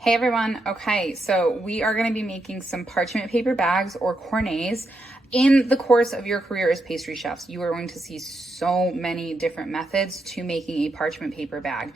Hey everyone, okay, so we are gonna be making some parchment paper bags or cornets. In the course of your career as pastry chefs, you are going to see so many different methods to making a parchment paper bag.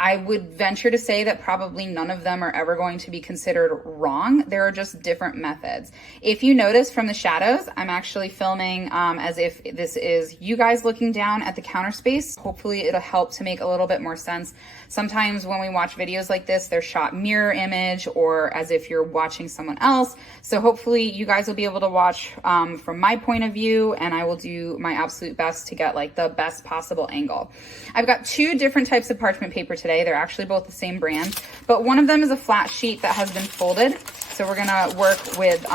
I would venture to say that probably none of them are ever going to be considered wrong. There are just different methods. If you notice from the shadows, I'm actually filming as if this is you guys looking down at the counter space. Hopefully it'll help to make a little bit more sense. Sometimes when we watch videos like this, they're shot mirror image or as if you're watching someone else. So hopefully you guys will be able to watch from my point of view, and I will do my absolute best to get like the best possible angle. I've got two different types of parchment paper today. They're actually both the same brand, but one of them is a flat sheet that has been folded. So we're gonna work with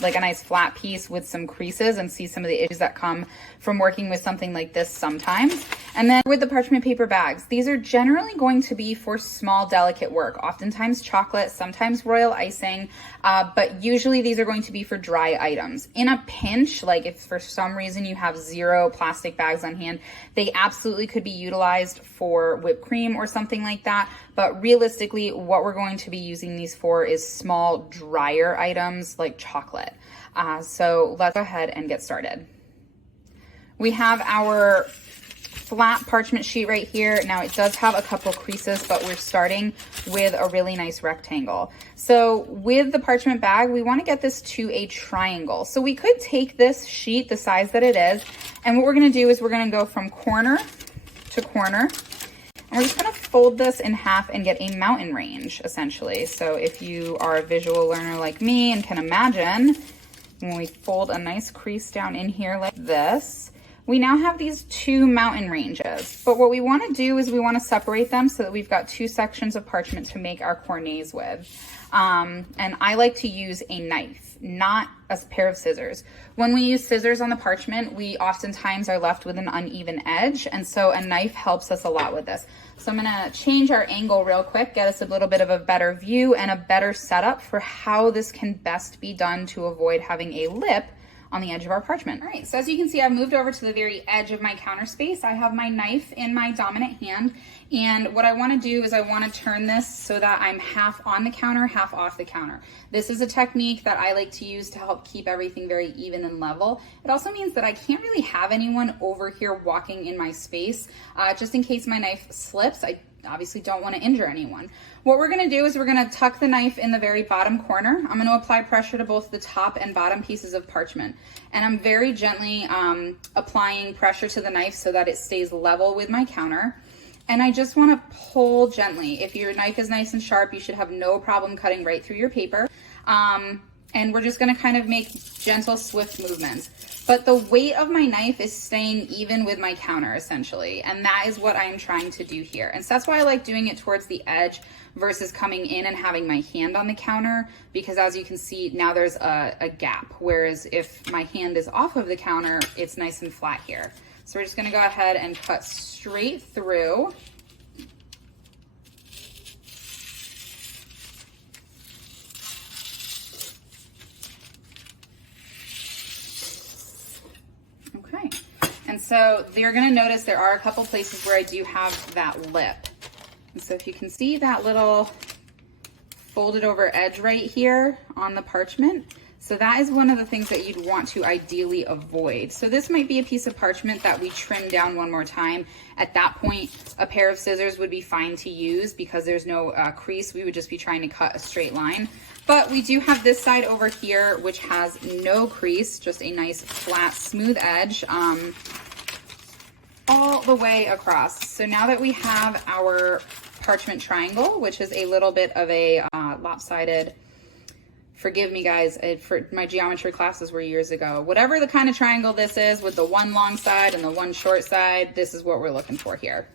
like a nice flat piece with some creases and see some of the issues that come from working with something like this sometimes. And then with the parchment paper bags, these are generally going to be for small, delicate work, oftentimes chocolate, sometimes royal icing, but usually these are going to be for dry items. In a pinch, like if for some reason you have zero plastic bags on hand, they absolutely could be utilized for whipped cream or something like that. But realistically, what we're going to be using these for is small, drier items like chocolate. So let's go ahead and get started. We have our flat parchment sheet right here. Now it does have a couple creases, but we're starting with a really nice rectangle. So with the parchment bag, we want to get this to a triangle. So we could take this sheet, the size that it is, and what we're going to do is we're going to go from corner to corner. And we're just going to fold this in half and get a mountain range, essentially. So if you are a visual learner like me and can imagine, when we fold a nice crease down in here like this, we now have these two mountain ranges. But what we want to do is we want to separate them so that we've got two sections of parchment to make our cornets with. And I like to use a knife, not a pair of scissors. When we use scissors on the parchment, we oftentimes are left with an uneven edge, and so a knife helps us a lot with this. So I'm gonna change our angle real quick, get us a little bit of a better view and a better setup for how this can best be done to avoid having a lip on the edge of our parchment. All right, so as you can see, I've moved over to the very edge of my counter space. I have my knife in my dominant hand, and what I want to do is I want to turn this so that I'm half on the counter, half off the counter. This is a technique that I like to use to help keep everything very even and level. It also means that I can't really have anyone over here walking in my space, just in case my knife slips. I obviously don't want to injure anyone. What we're going to do is we're going to tuck the knife in the very bottom corner. I'm going to apply pressure to both the top and bottom pieces of parchment. And I'm very gently applying pressure to the knife so that it stays level with my counter. And I just want to pull gently. If your knife is nice and sharp, you should have no problem cutting right through your paper. And we're just going to kind of make gentle, swift movements. But the weight of my knife is staying even with my counter, essentially. And that is what I'm trying to do here. And so that's why I like doing it towards the edge versus coming in and having my hand on the counter, because as you can see, now there's a gap. Whereas if my hand is off of the counter, it's nice and flat here. So we're just gonna go ahead and cut straight through. Okay, and so you're gonna notice there are a couple places where I do have that lip. And so if you can see that little folded over edge right here on the parchment, so that is one of the things that you'd want to ideally avoid. So this might be a piece of parchment that we trim down one more time. At that point, a pair of scissors would be fine to use because there's no crease. We would just be trying to cut a straight line. But we do have this side over here, which has no crease, just a nice flat, smooth edge all the way across. So now that we have our parchment triangle, which is a little bit of a lopsided, forgive me guys, for my geometry classes were years ago. Whatever the kind of triangle this is with the one long side and the one short side, this is what we're looking for here.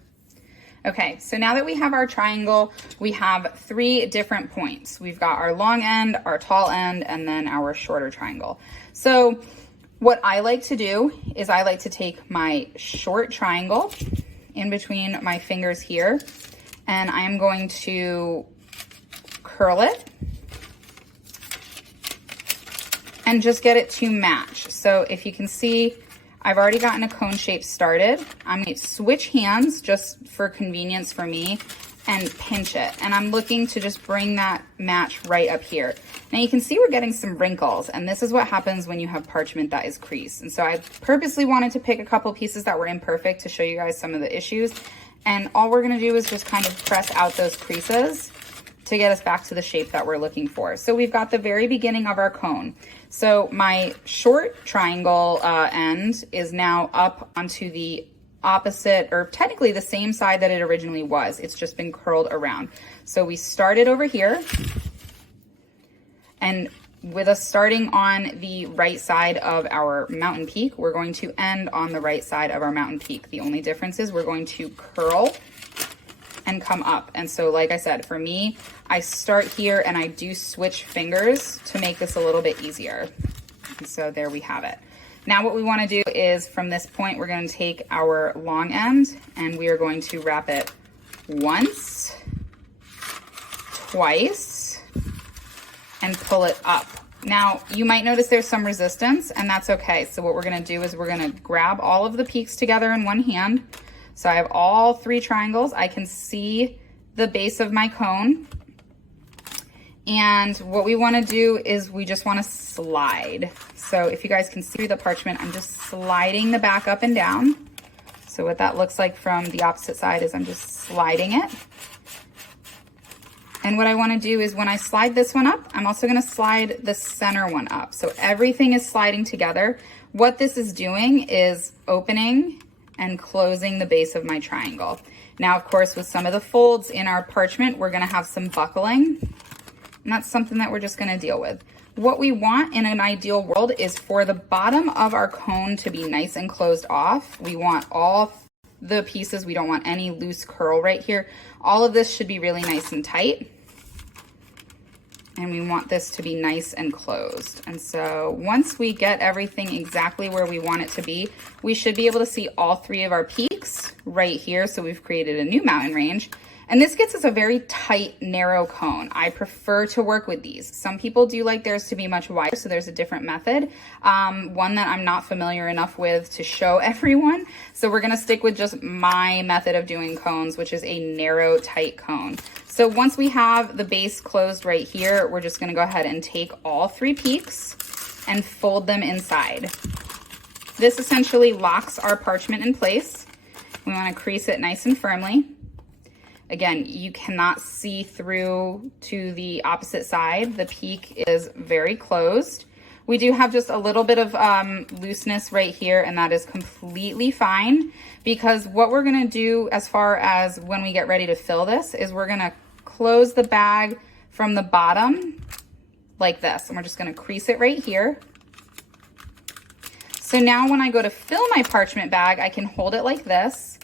Okay, so now that we have our triangle, we have three different points. We've got our long end, our tall end, and then our shorter triangle. So what I like to do is I like to take my short triangle in between my fingers here, and I'm going to curl it and just get it to match. So if you can see, I've already gotten a cone shape started. I'm going to switch hands just for convenience for me, and pinch it. And I'm looking to just bring that match right up here. Now you can see we're getting some wrinkles, and this is what happens when you have parchment that is creased. And so I purposely wanted to pick a couple pieces that were imperfect to show you guys some of the issues. And all we're gonna do is just kind of press out those creases to get us back to the shape that we're looking for. So we've got the very beginning of our cone. So my short triangle end is now up onto the opposite, or technically the same side that it originally was. It's just been curled around. So we started over here, and with us starting on the right side of our mountain peak, we're going to end on the right side of our mountain peak. The only difference is we're going to curl and come up. And so like I said, for me, I start here and I do switch fingers to make this a little bit easier. And so there we have it. Now what we want to do is from this point, we're going to take our long end and we are going to wrap it once, twice, and pull it up. Now you might notice there's some resistance, and that's okay. So what we're going to do is we're going to grab all of the peaks together in one hand. So I have all three triangles. I can see the base of my cone. And what we want to do is we just want to slide. So if you guys can see the parchment, I'm just sliding the back up and down. So what that looks like from the opposite side is I'm just sliding it. And what I want to do is when I slide this one up, I'm also going to slide the center one up. So everything is sliding together. What this is doing is opening and closing the base of my triangle. Now, of course, with some of the folds in our parchment, we're going to have some buckling. And that's something that we're just going to deal with. What we want in an ideal world is for the bottom of our cone to be nice and closed off. We want all the pieces. We don't want any loose curl right here. All of this should be really nice and tight. And we want this to be nice and closed. And so once we get everything exactly where we want it to be, we should be able to see all three of our peaks right here. So we've created a new mountain range. And this gets us a very tight, narrow cone. I prefer to work with these. Some people do like theirs to be much wider, so there's a different method. One that I'm not familiar enough with to show everyone. So we're gonna stick with just my method of doing cones, which is a narrow, tight cone. So once we have the base closed right here, we're just gonna go ahead and take all three peaks and fold them inside. This essentially locks our parchment in place. We wanna crease it nice and firmly. Again, you cannot see through to the opposite side. The peak is very closed. We do have just a little bit of looseness right here, and that is completely fine, because what we're gonna do as far as when we get ready to fill this is we're gonna close the bag from the bottom like this, and we're just gonna crease it right here. So now when I go to fill my parchment bag, I can hold it like this.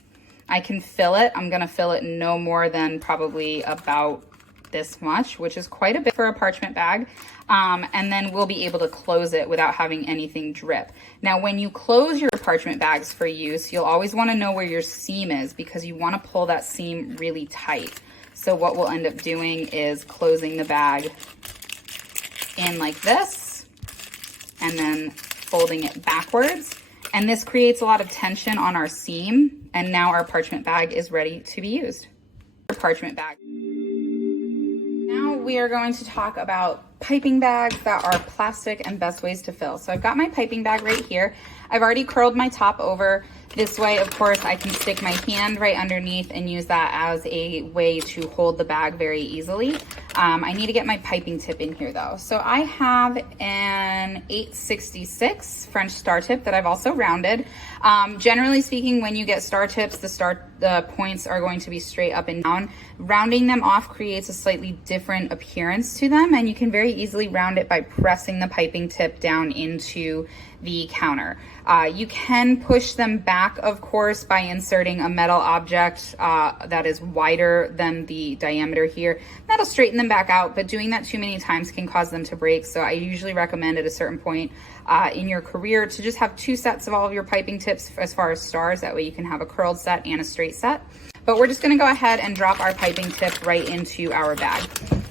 I can fill it. I'm gonna fill it no more than probably about this much, which is quite a bit for a parchment bag. And then we'll be able to close it without having anything drip. Now, when you close your parchment bags for use, you'll always wanna know where your seam is, because you wanna pull that seam really tight. So what we'll end up doing is closing the bag in like this, and then folding it backwards. And this creates a lot of tension on our seam. And now our parchment bag is ready to be used. Parchment bag. Now we are going to talk about piping bags that are plastic and best ways to fill. So I've got my piping bag right here. I've already curled my top over. This way, of course, I can stick my hand right underneath and use that as a way to hold the bag very easily. I need to get my piping tip in here though. So I have an 866 French star tip that I've also rounded. Generally speaking, when you get star tips, the points are going to be straight up and down. Rounding them off creates a slightly different appearance to them, and you can very easily round it by pressing the piping tip down into the counter. You can push them back, of course, by inserting a metal object that is wider than the diameter here. That'll straighten them back out, but doing that too many times can cause them to break. So I usually recommend at a certain point in your career to just have two sets of all of your piping tips as far as stars. That way you can have a curled set and a straight set. But we're just gonna go ahead and drop our piping tip right into our bag.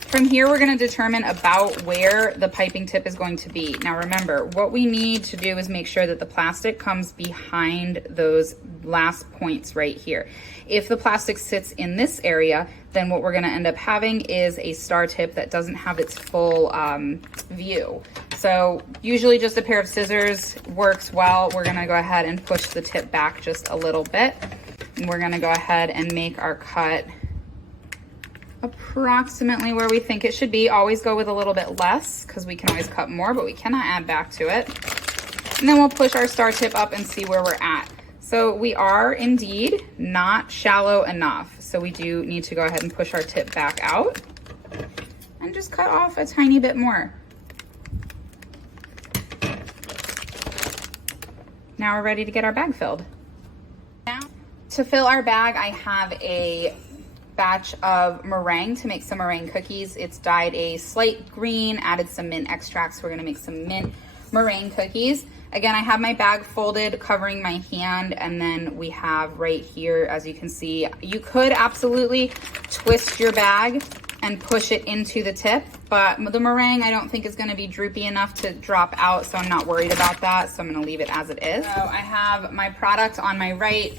From here, we're gonna determine about where the piping tip is going to be. Now remember, what we need to do is make sure that the plastic comes behind those last points right here. If the plastic sits in this area, then what we're gonna end up having is a star tip that doesn't have its full view. So usually just a pair of scissors works well. We're gonna go ahead and push the tip back just a little bit. And we're gonna go ahead and make our cut approximately where we think it should be. Always go with a little bit less because we can always cut more, but we cannot add back to it. And then we'll push our star tip up and see where we're at. So we are indeed not shallow enough. So we do need to go ahead and push our tip back out and just cut off a tiny bit more. Now we're ready to get our bag filled. Now, to fill our bag, I have a batch of meringue to make some meringue cookies. It's dyed a slight green, added some mint extracts. We're gonna make some mint meringue cookies. Again, I have my bag folded, covering my hand, and then we have right here, as you can see, you could absolutely twist your bag and push it into the tip, but the meringue I don't think is gonna be droopy enough to drop out, so I'm not worried about that, so I'm gonna leave it as it is. So I have my product on my right,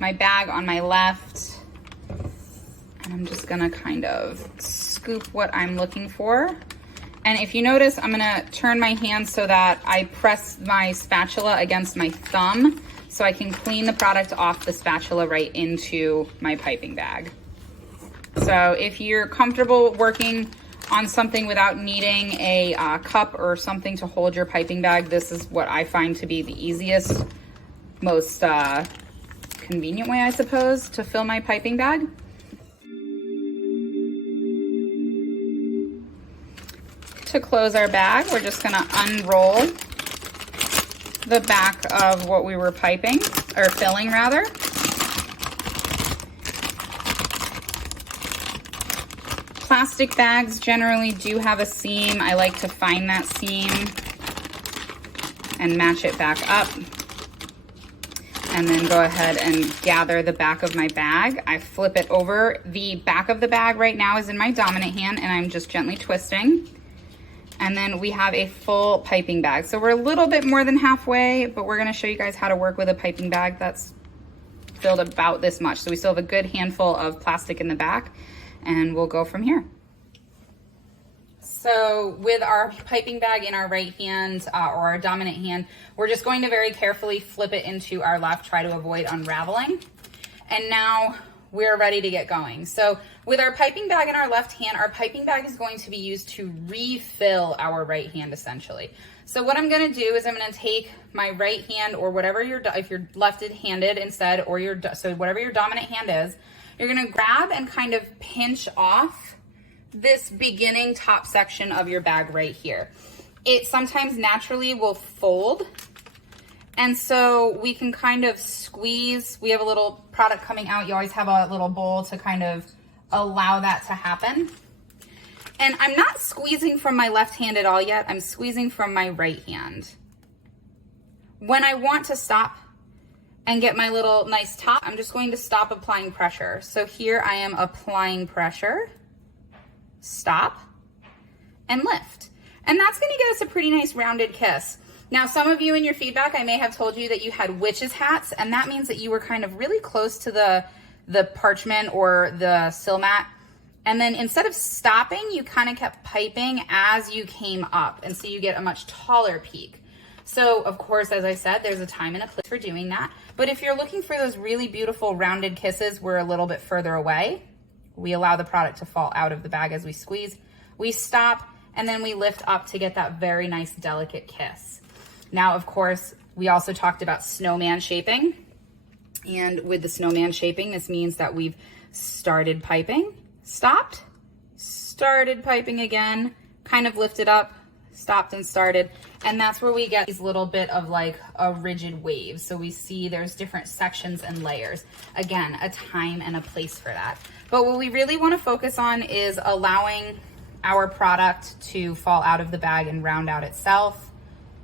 my bag on my left, and I'm just gonna kind of scoop what I'm looking for. And if you notice, I'm gonna turn my hand so that I press my spatula against my thumb so I can clean the product off the spatula right into my piping bag. So if you're comfortable working on something without needing a cup or something to hold your piping bag, this is what I find to be the easiest, most convenient way, I suppose, to fill my piping bag. To close our bag, we're just gonna unroll the back of what we were piping, or filling rather. Plastic bags generally do have a seam. I like to find that seam and match it back up. And then go ahead and gather the back of my bag. I flip it over. The back of the bag right now is in my dominant hand and I'm just gently twisting. And then we have a full piping bag. So we're a little bit more than halfway, but we're gonna show you guys how to work with a piping bag that's filled about this much. So we still have a good handful of plastic in the back and we'll go from here. So with our piping bag in our right hand or our dominant hand, we're just going to very carefully flip it into our left, try to avoid unraveling. And now we're ready to get going. So with our piping bag in our left hand, our piping bag is going to be used to refill our right hand essentially. So what I'm gonna do is I'm gonna take my right hand or whatever if you're left-handed instead, or so whatever your dominant hand is, you're gonna grab and kind of pinch off this beginning top section of your bag right here. It sometimes naturally will fold. And so we can kind of squeeze. We have a little product coming out. You always have a little bowl to kind of allow that to happen. And I'm not squeezing from my left hand at all yet. I'm squeezing from my right hand. When I want to stop and get my little nice top, I'm just going to stop applying pressure. So here I am applying pressure, stop, and lift. And that's gonna get us a pretty nice rounded kiss. Now, some of you in your feedback, I may have told you that you had witch's hats, and that means that you were kind of really close to the parchment or the sill mat. And then instead of stopping, you kind of kept piping as you came up. And so you get a much taller peak. So of course, as I said, there's a time and a place for doing that. But if you're looking for those really beautiful rounded kisses, we're a little bit further away. We allow the product to fall out of the bag as we squeeze. We stop, and then we lift up to get that very nice, delicate kiss. Now, of course, we also talked about snowman shaping. And with the snowman shaping, this means that we've started piping, stopped, started piping again, kind of lifted up, stopped and started. And that's where we get these little bit of like a rigid wave. So we see there's different sections and layers. Again, a time and a place for that. But what we really want to focus on is allowing our product to fall out of the bag and round out itself.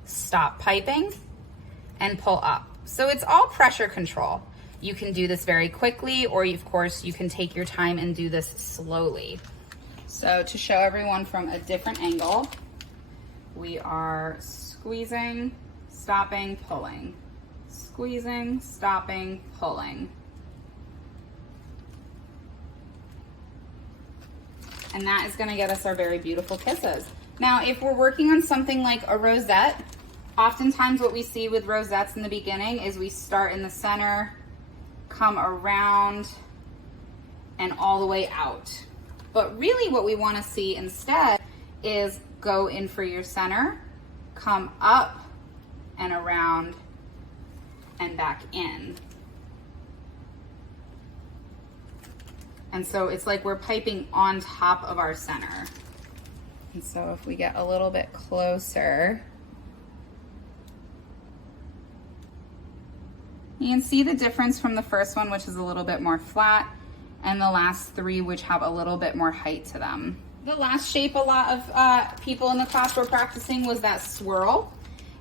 Stop piping and pull up. So it's all pressure control. You can do this very quickly, or of course you can take your time and do this slowly. So to show everyone from a different angle, we are squeezing, stopping, pulling, Squeezing, stopping, pulling. And that is gonna get us our very beautiful kisses. Now, if we're working on something like a rosette, oftentimes what we see with rosettes in the beginning is we start in the center, come around, and all the way out. But really what we wanna see instead is go in for your center, come up and around and back in. And so it's like we're piping on top of our center. And so if we get a little bit closer, you can see the difference from the first one, which is a little bit more flat, and the last three, which have a little bit more height to them. The last shape a lot of people in the class were practicing was that swirl.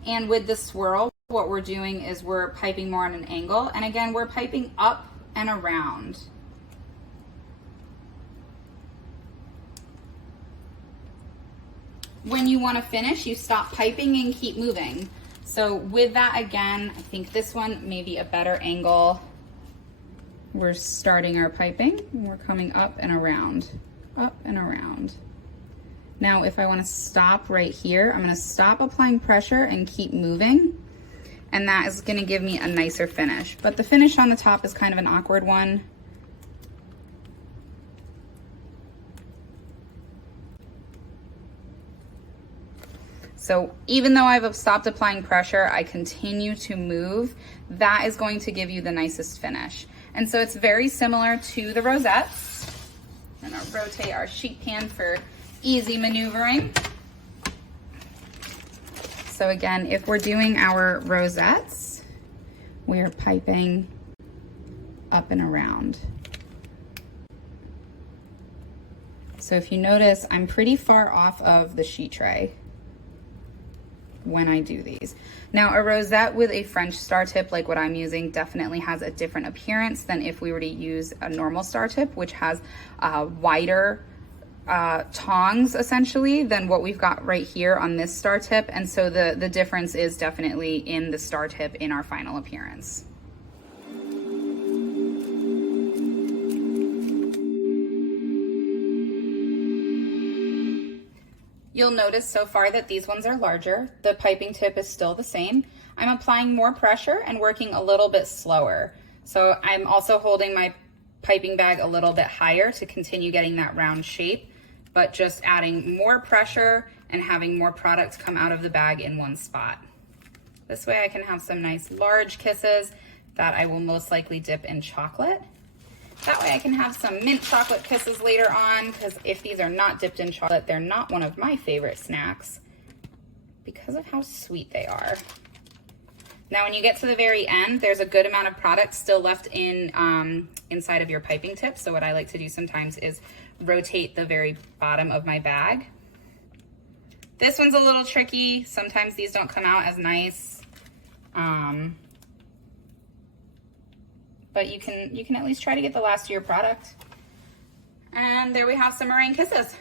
And with the swirl, what we're doing is we're piping more on an angle. And again, we're piping up and around. When you want to finish, you stop piping and keep moving. So with that, again, I think this one may be a better angle. We're starting our piping and we're coming up and around, up and around. Now, if I want to stop right here, I'm going to stop applying pressure and keep moving. And that is going to give me a nicer finish. But the finish on the top is kind of an awkward one. So even though I've stopped applying pressure, I continue to move. That is going to give you the nicest finish. And so it's very similar to the rosettes. I'm gonna rotate our sheet pan for easy maneuvering. So again, if we're doing our rosettes, we are piping up and around. So if you notice, I'm pretty far off of the sheet tray when I do these. Now, a rosette with a French star tip like what I'm using definitely has a different appearance than if we were to use a normal star tip, which has wider tongs essentially than what we've got right here on this star tip. And so the difference is definitely in the star tip in our final appearance. You'll notice so far that these ones are larger. The piping tip is still the same. I'm applying more pressure and working a little bit slower. So I'm also holding my piping bag a little bit higher to continue getting that round shape, but just adding more pressure and having more product come out of the bag in one spot. This way I can have some nice large kisses that I will most likely dip in chocolate. That way I can have some mint chocolate kisses later on, because if these are not dipped in chocolate, they're not one of my favorite snacks because of how sweet they are. Now, when you get to the very end, there's a good amount of product still left in inside of your piping tip. So what I like to do sometimes is rotate the very bottom of my bag. This one's a little tricky. Sometimes these don't come out as nice. But you can at least try to get the last of your product. And there we have some meringue kisses.